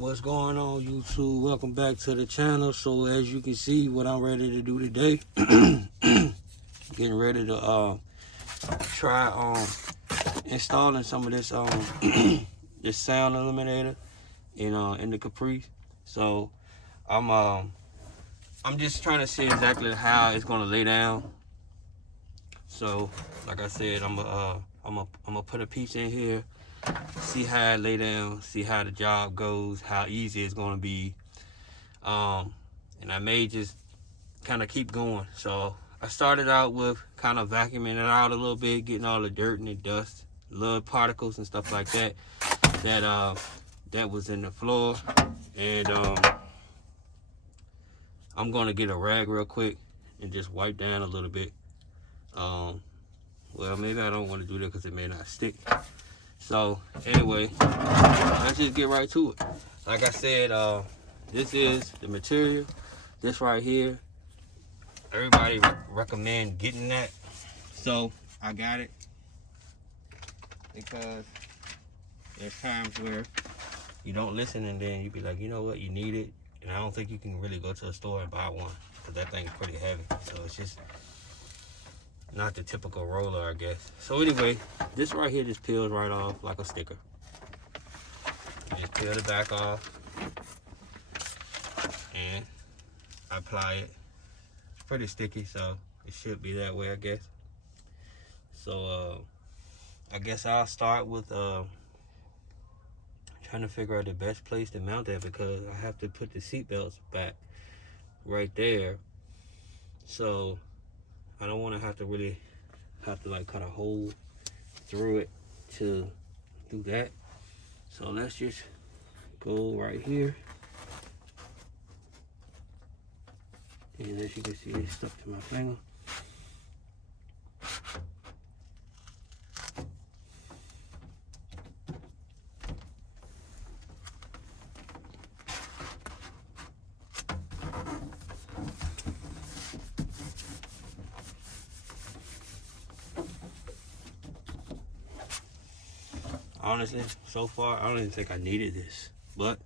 What's going on, YouTube? Welcome back to the channel. So as you can see, what I'm ready to do today, getting ready to try installing some of this this sound eliminator in the caprice. So I'm just trying to see exactly how it's gonna lay down. So like I said, I'm gonna put a piece in here, see how it lay down, see how the job goes, how easy it's gonna be, and I may just kind of keep going. So I started out with kind of vacuuming it out a little bit, getting all the dirt and the dust, little particles and stuff like that that was in the floor. And I'm gonna get a rag real quick and just wipe down a little bit. Well, maybe I don't want to do that because it may not stick. So anyway, let's just get right to it. Like I said, this is the material. This right here, everybody recommend getting that. So I got it because there's times where you don't listen and then you be like, you know what, you need it. And I don't think you can really go to a store and buy one because that thing's pretty heavy. So it's just not the typical roller, I guess. So anyway, this right here just peels right off like a sticker. You just peel the back off and apply it. It's pretty sticky, so it should be that way, I guess. So I guess I'll start with trying to figure out the best place to mount that, because I have to put the seat belts back right there. So I don't want to have to like cut a hole through it to do that. So let's just go right here. And as you can see, it's stuck to my finger. Honestly, so far, I don't even think I needed this, but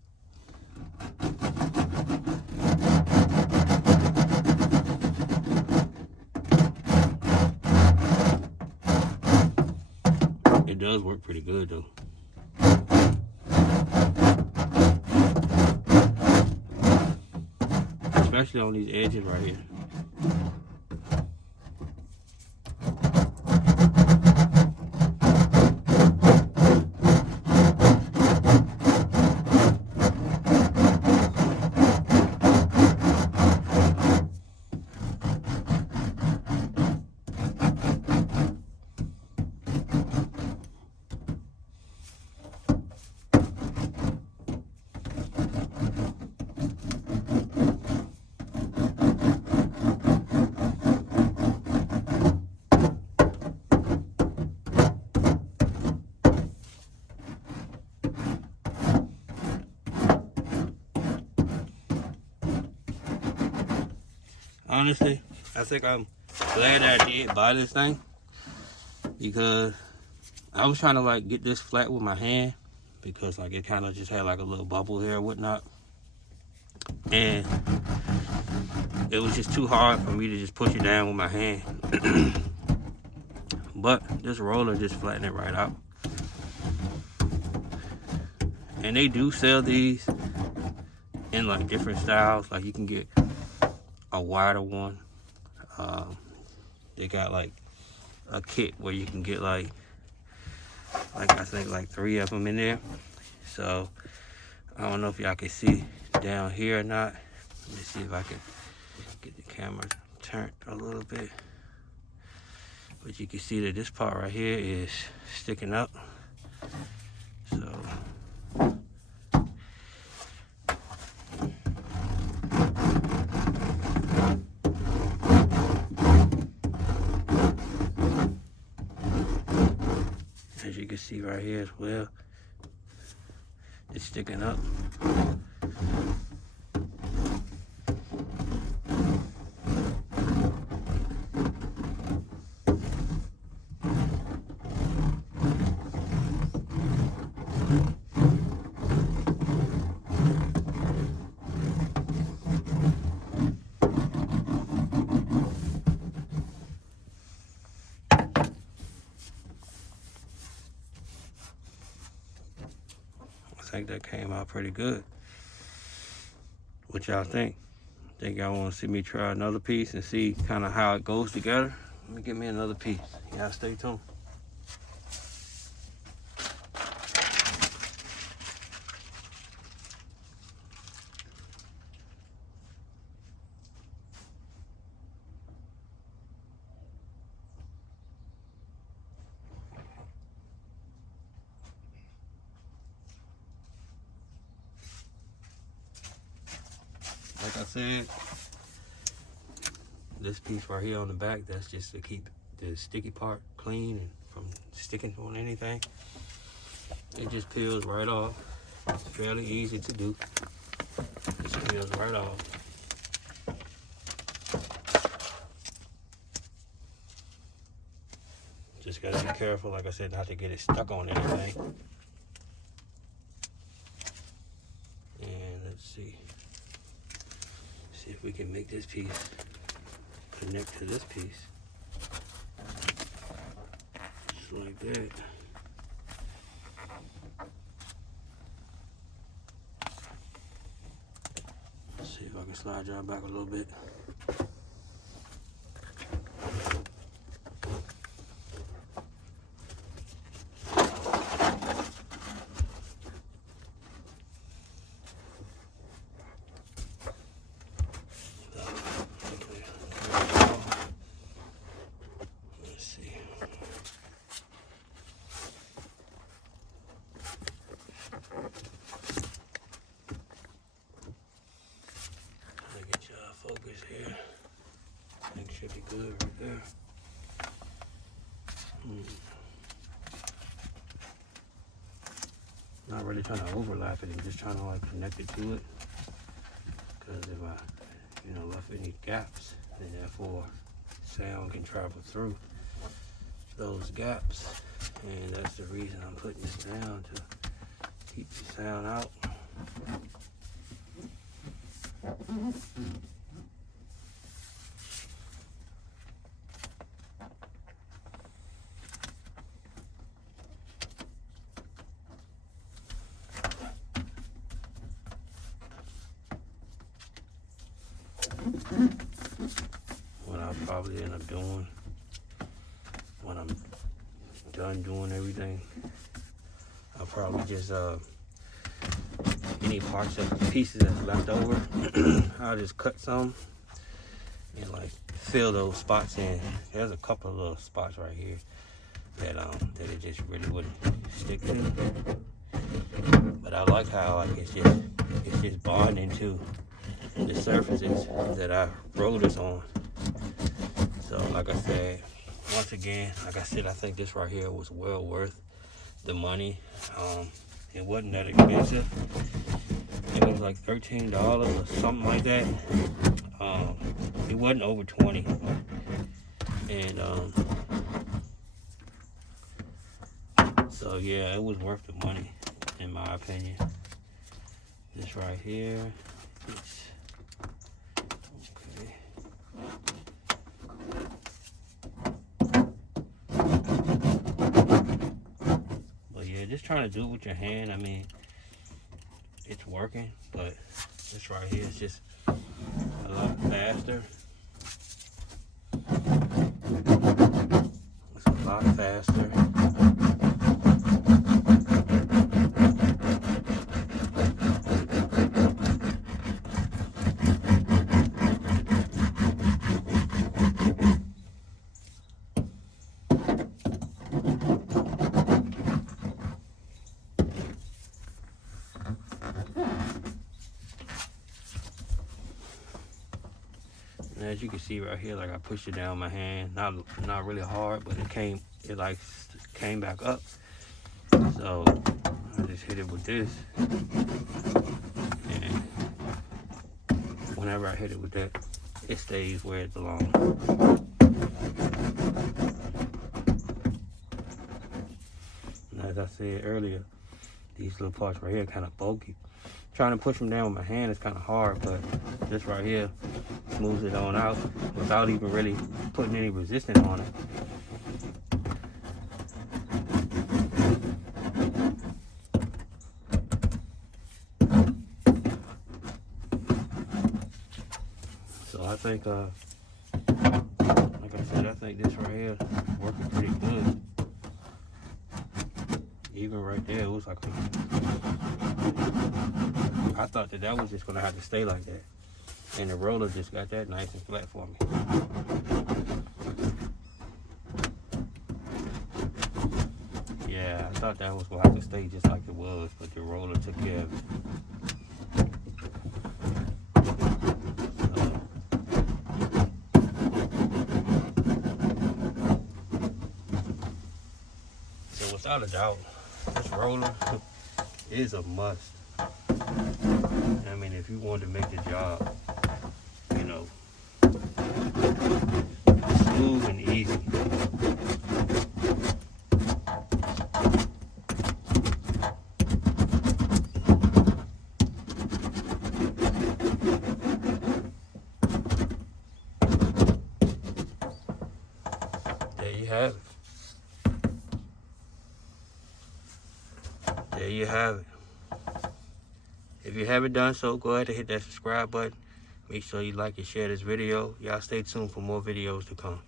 it does work pretty good though. Especially on these edges right here. Honestly, I think I'm glad I did buy this thing, because I was trying to like get this flat with my hand, because like it kind of just had like a little bubble here and whatnot, and it was just too hard for me to just push it down with my hand. But this roller just flattened it right out. And they do sell these in like different styles. Like you can get a wider one. They got like a kit where you can get like I think like 3 of them in there. So I don't know if y'all can see down here or not. Let me see if I can get the camera turned a little bit. But you can see that this part right here is sticking up. So as you can see right here as well, it's sticking up. think that came out pretty good. What y'all think? Think y'all want to see me try another piece and see kind of how it goes together? Let me get me another piece. Y'all stay tuned. Like I said, this piece right here on the back, that's just to keep the sticky part clean and from sticking on anything. It just peels right off. It's fairly easy to do. Just peels right off. Just gotta be careful, like I said, not to get it stuck on anything. And let's see. See if we can make this piece connect to this piece. Just like that. Let's see if I can slide y'all back a little bit. Focus here. I think should be good right there. Not really trying to overlap it, I'm just trying to like connect it to it. Because if I, left any gaps, then therefore sound can travel through those gaps. And that's the reason I'm putting this down, to keep the sound out. What I'll probably end up doing when I'm done doing everything, I'll probably just any parts of pieces that's left over, I'll just cut some and like fill those spots in. There's a couple of little spots right here that it just really wouldn't stick to. But I like how like it's just bonding to the surfaces that I rolled this on. So like I said, once again, like I said, I think this right here was well worth the money. It wasn't that expensive. It was like $13 or something like that. It wasn't over 20. And so yeah, it was worth the money in my opinion. This right here, it's okay. But yeah, just trying to do it with your hand. I mean, it's working, but this right here is just a lot faster. It's a lot faster. As you can see right here, like I pushed it down my hand, not really hard, but it came back up. So I just hit it with this, and whenever I hit it with that, it stays where it belongs. And as I said earlier, these little parts right here kind of bulky. Trying to push them down with my hand is kind of hard, but this right here smooths it on out without even really putting any resistance on it. So I think, like I said, I think this right here is working pretty good. Even right there, it was like I thought that was just gonna have to stay like that. And the roller just got that nice and flat for me. Yeah, I thought that was gonna have to stay just like it was, but the roller took care of it. So without a doubt, this roller is a must. I mean, if you want to make the job, you know, smooth and easy. There you have it. There you have it. If you haven't done so, go ahead and hit that subscribe button. Make sure you like and share this video. Y'all stay tuned for more videos to come.